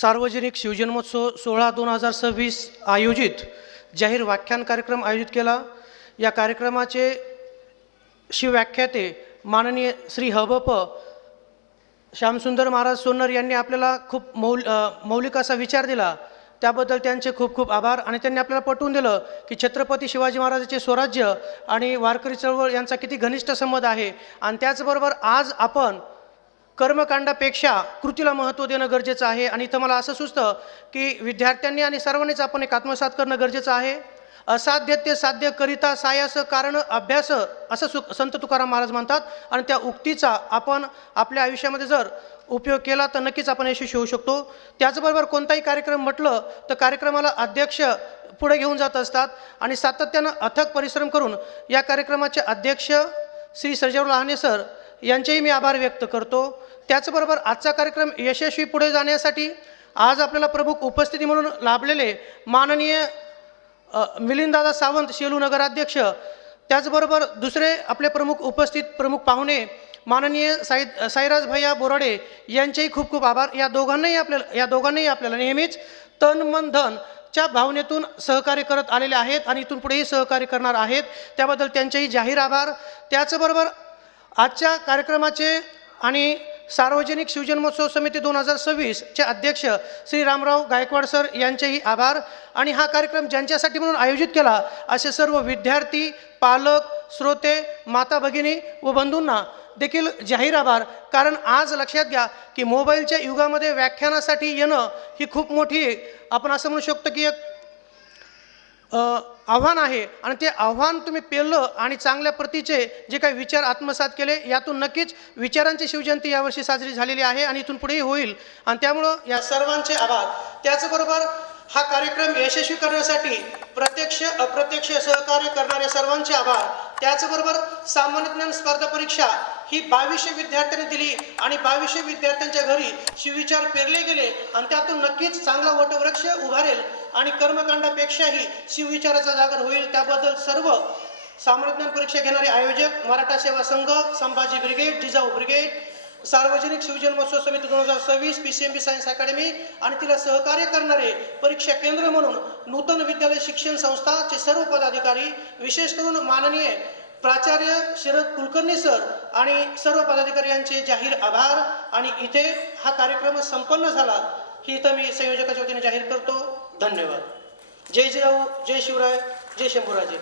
सार्वजनिक शिवजन्मोत्सव 16/2026 आयोजित जाहीर व्याख्यान कार्यक्रम आयोजित केला। या कार्यक्रमाचे शिवव्याख्याते माननीय श्री हबप श्यामसुंदर महाराज सोन्नर यांनी आपल्याला खूप मौलिक असा विचार दिला। त्याबद्दल त्यांचे खूप खूप आभार। आणि त्यांनी आपल्याला पटवून दिलं की छत्रपती शिवाजी महाराजांचे स्वराज्य आणि वारकरी चळवळ यांचा किती घनिष्ठ संबंध आहे। आणि त्याचबरोबर आज आपण कर्मकांडापेक्षा कृतीला महत्त्व देणं गरजेचं आहे। आणि इथं मला असं सुचतं की विद्यार्थ्यांनी आणि सर्वांनीच आपण एक आत्मसात करणं गरजेचं आहे। असाध्य ते साध्य करिता सायास कारण अभ्यास असं संत तुकाराम महाराज म्हणतात। आणि त्या उक्तीचा आपण आपल्या आयुष्यामध्ये जर उपयोग केला तर नक्कीच आपण यशस्वी होऊ शकतो। त्याचबरोबर कोणताही कार्यक्रम म्हटलं तर कार्यक्रमाला अध्यक्ष पुढे घेऊन जात असतात आणि सातत्यानं अथक परिश्रम करून या कार्यक्रमाचे अध्यक्ष श्री सर्जेराव लहाने सर यांचेही मी आभार व्यक्त करतो। त्याचबरोबर आजचा कार्यक्रम यशस्वी पुढे जाण्यासाठी आज आपल्याला प्रमुख उपस्थिती म्हणून लाभलेले माननीय मिलिंददादा सावंत शेलू नगराध्यक्ष, त्याचबरोबर दुसरे आपले प्रमुख पाहुणे माननीय साईराज भैया बोराडे यांचेही खूप खूप आभार। या दोघांनाही आपल्याला नेहमीच तन मन धन च्या भावनेतून सहकार्य करत आलेले आहेत आणि इथून पुढेही सहकार्य करणार आहेत, त्याबद्दल त्यांचेही जाहीर आभार। त्याचबरोबर आजच्या कार्यक्रमाचे आणि सार्वजनिक शिवजन्मोत्सव समिती 2026 चे अध्यक्ष श्री रामराव गायकवाड सर यांचेही आभार। आणि हा कार्यक्रम ज्यांच्यासाठी म्हणून आयोजित केला असे सर्व विद्यार्थी, पालक, श्रोते, माता भगिनी व बंधूंना देखील जाहीर आभार। कारण आज लक्षात घ्या की मोबाईलच्या युगामध्ये व्याख्यानासाठी येणं ही खूप मोठी आपण असं म्हणू शकतो की एक आव्हान आहे। आणि ते आव्हान तुम्ही पेललं आणि चांगल्या प्रतीचे जे काही विचार आत्मसात केले, यातून नक्कीच विचारांची शिवजयंती यावर्षी साजरी झालेली आहे आणि इथून पुढेही होईल। आणि त्यामुळं या सर्वांचे आभार। त्याचबरोबर हा कार्यक्रम यशस्वी करण्यासाठी प्रत्यक्ष अप्रत्यक्ष सहकार्य करणाऱ्या सर्वांचे आभार। त्याचबरोबर सामान्य ज्ञान स्पर्धा परीक्षा ही 2200 विद्यार्थ्यांनी दिली आणि 2200 विद्यार्थ्यांच्या घरी शिवविचार पेरले गेले आणि त्यातून नक्कीच चांगला वटवृक्ष उभारेल आणि कर्मकांडापेक्षाही शिवविचाराचा जागर होईल। त्याबद्दल सर्व सामान्य ज्ञान परीक्षा घेणारे आयोजक, मराठा सेवा संघ, संभाजी ब्रिगेड, जिजाऊ ब्रिगेड, सार्वजनिक शिवजन्मोत्सव समिती 2026, PCMB सायन्स अकॅडमी आणि तिला सहकार्य करणारे परीक्षा केंद्र म्हणून नूतन विद्यालय शिक्षण संस्थाचे सर्व पदाधिकारी, विशेष करून माननीय प्राचार्य शरद कुलकर्णी सर आणि सर्व पदाधिकारी यांचे जाहीर आभार। आणि इथे हा कार्यक्रम संपन्न झाला ही इथं मी संयोजकाच्या वतीने जाहीर करतो। धन्यवाद। जय जिजाऊ, जय शिवराय, जय शंभूराजे।